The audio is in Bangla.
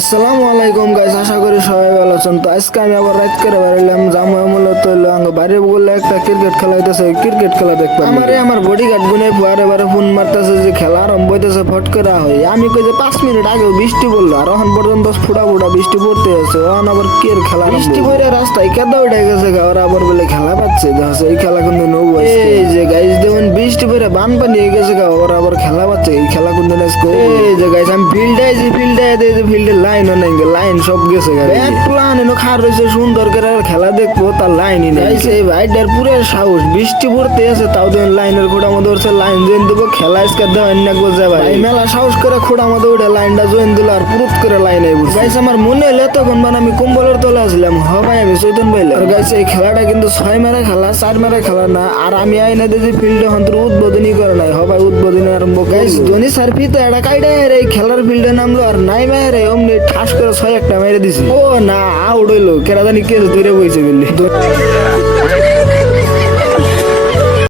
আসসালামু আলাইকুম গাইস আশা করি সবাই ভালো আছেন। তো আজকে আমি আবার রাত করে বেরোলাম জামু মূলত হইল আঙ্গ বাড়ির বলে একটা ক্রিকেট খেলা হইতেছে। ক্রিকেট খেলা দেখতে আমার আমার বডি গার্ড গুনে বারে বারে ফোন মারতেছে যে খেলা আরম্ভ হইতেছে ফট করে হয় আমি কই যে পাঁচ মিনিট আগে বৃষ্টি পড়ল আর এখন পর্যন্ত ফুটা ফুটা বৃষ্টি পড়তে আছে। ওখান আবার কি এর খেলা বৃষ্টি পড়ে রাস্তায় কেদা উঠে গেছে ওরা আবার বলে খেলা পাচ্ছে। এই খেলা কিন্তু নৌ এই যে গাইস দেখুন বানপানি হয়ে গেছে গা, ওরা আবার খেলা পাচ্ছে এই খেলা কিন্তু আজকে? এই যে গাইস আমি ফিল্ডে আইছি ফিল্ডে আইতে যে ফিল্ডে লাইন নাই লাইন সব গেছে ব্যাট প্লান এনো খার রয়েছে সুন্দর করে আর খেলা দেখব তার লাইনই নেই। গাইস এই ভাইটার পুরো সাহস বৃষ্টি পড়তে আছে তাও দেখুন লাইনের খোঁড়া মধ্যে উঠছে লাইন জয়েন দেবো খেলা আজকে দেওয়ার না গোজা ভাই। এই মেলা সাহস করে খোঁড়া মধ্যে উঠে লাইনটা জয়েন দিল আর পুরুত করে লাইন আইব। গাইস আমার মনে এলে তখন মানে আমি কম্বলের তলে আসলাম হ ভাই আমি চৈতন ভাই আর গাইস এই খেলাটা কিন্তু ছয় মেরে খেলা চার মেরে খেলা না আর আমি আইনা দিদি ফিল্ডে হন্তর উদ্বোধনী করে নাই হবাই উদ্বোধনী আরম্ভ গাইস ধোনি স্যার তো এটা কাইডে রে খেলার ফিল্ডে নামলো আর নাই মেরে অমনি ঠাস করে ছয় একটা মেরে দিছি। ও না আউট হইল। কেরা জানি কে ধরে বইছে বললি